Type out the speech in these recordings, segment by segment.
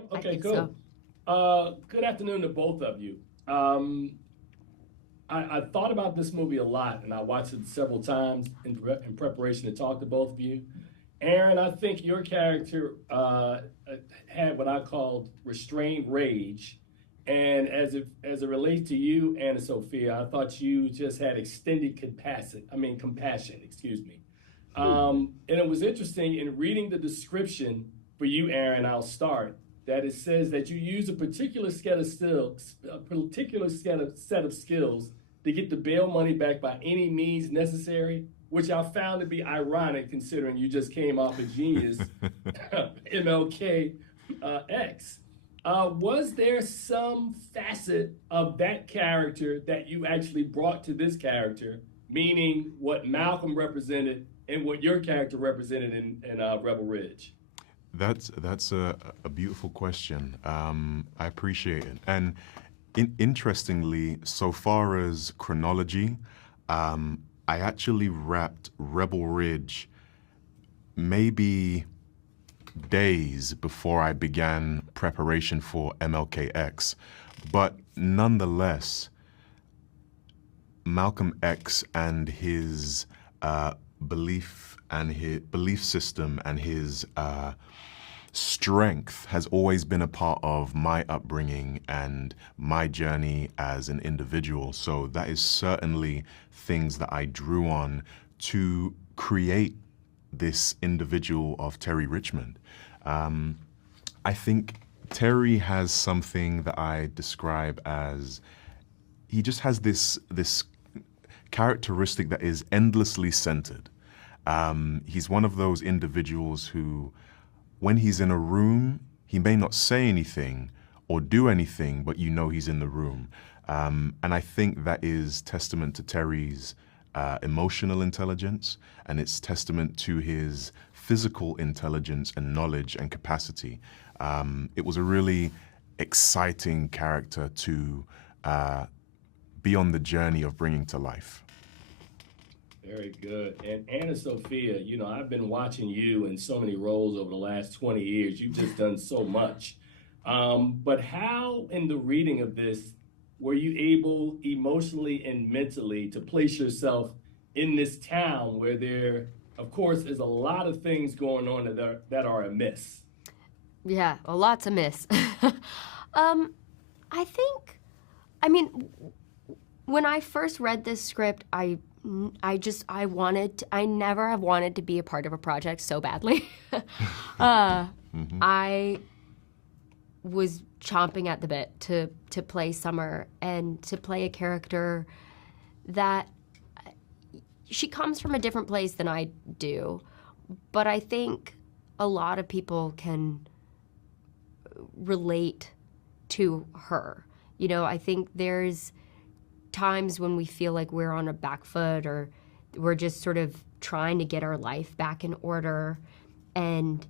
Yep. I Okay. think so. Cool. Good afternoon to both of you. I thought about this movie a lot, and I watched it several times in preparation to talk to both of you. Aaron, I think your character had what I called restrained rage, and as it relates to you, Anna Sophia, I thought you just had extended capacity. I mean, compassion. Excuse me. And it was interesting in reading the description for you, Aaron. I'll start that it says that you use a particular set of skills to get the bail money back by any means necessary, which I found to be ironic considering you just came off a genius MLK X. Was there some facet of that character that you actually brought to this character, meaning what Malcolm represented and what your character represented in Rebel Ridge? That's a beautiful question. I appreciate it. And interestingly, so far as chronology, I actually wrapped Rebel Ridge maybe days before I began preparation for MLKX. But nonetheless, Malcolm X and his belief system and his strength has always been a part of my upbringing and my journey as an individual. So that is certainly things that I drew on to create this individual of Terry Richmond. I think Terry has something that I describe as he just has this characteristic that is endlessly centered. He's one of those individuals who, when he's in a room, he may not say anything or do anything, but you know he's in the room. And I think that is testament to Terry's emotional intelligence, and it's testament to his physical intelligence and knowledge and capacity. It was a really exciting character to be on the journey of bringing to life. Very good. And Anna Sophia, I've been watching you in so many roles over the last 20 years. You've just done so much. But how, in the reading of this, were you able emotionally and mentally to place yourself in this town where there, of course, is a lot of things going on that are amiss? Yeah, a lot to miss. I think, I mean, when I first read this script, I never have wanted to be a part of a project so badly. I was chomping at the bit to play Summer and to play a character that she comes from a different place than I do, but I think a lot of people can relate to her. I think there's times when we feel like we're on a back foot or we're just sort of trying to get our life back in order. And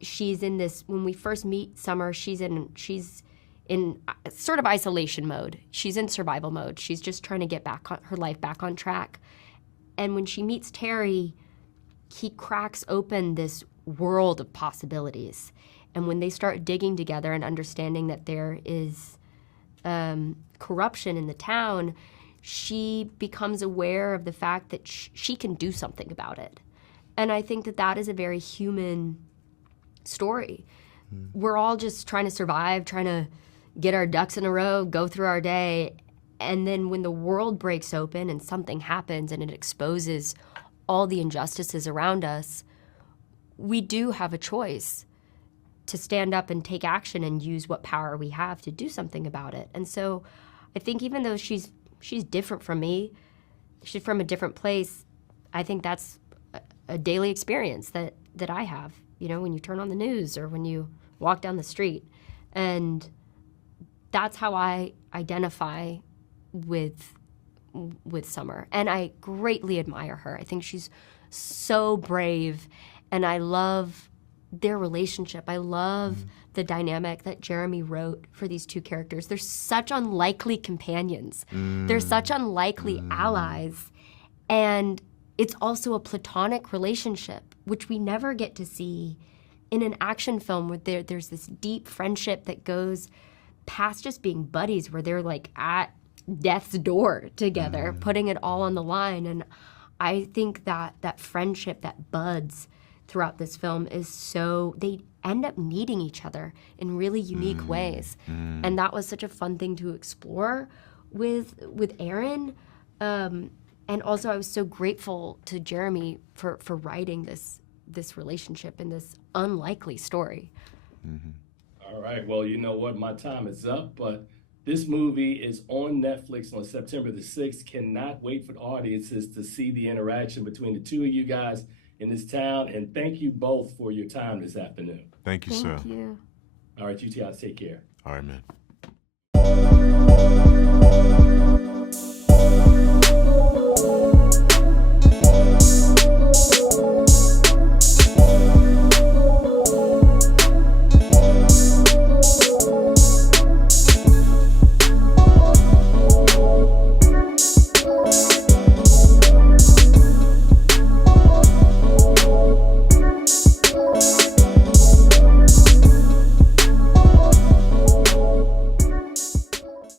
she's in this, when we first meet Summer, she's in sort of isolation mode. She's in survival mode. She's just trying to get her life back on track. And when she meets Terry, he cracks open this world of possibilities. And when they start digging together and understanding that there is corruption in the town, she becomes aware of the fact that she can do something about it. And I think that is a very human story. We're all just trying to survive, trying to get our ducks in a row, go through our day. And then when the world breaks open and something happens and it exposes all the injustices around us, we do have a choice to stand up and take action and use what power we have to do something about it. And so I think even though she's different from me, she's from a different place, I think that's a daily experience that I have, when you turn on the news or when you walk down the street. And that's how I identify with Summer. And I greatly admire her. I think she's so brave, and I love their relationship. I love the dynamic that Jeremy wrote for these two characters. They're such unlikely companions. They're such unlikely allies. And it's also a platonic relationship, which we never get to see in an action film where there's this deep friendship that goes past just being buddies, where they're like at death's door together, putting it all on the line. And I think that friendship that buds throughout this film is so, they end up needing each other in really unique ways. And that was such a fun thing to explore with Aaron. And also I was so grateful to Jeremy for writing this relationship and this unlikely story. All right, well, you know what? My time is up, but this movie is on Netflix on September the 6th. Cannot wait for the audiences to see the interaction between the two of you guys in this town. And thank you both for your time this afternoon. Thank you, sir. Thank you. All right, you guys take care. All right, man.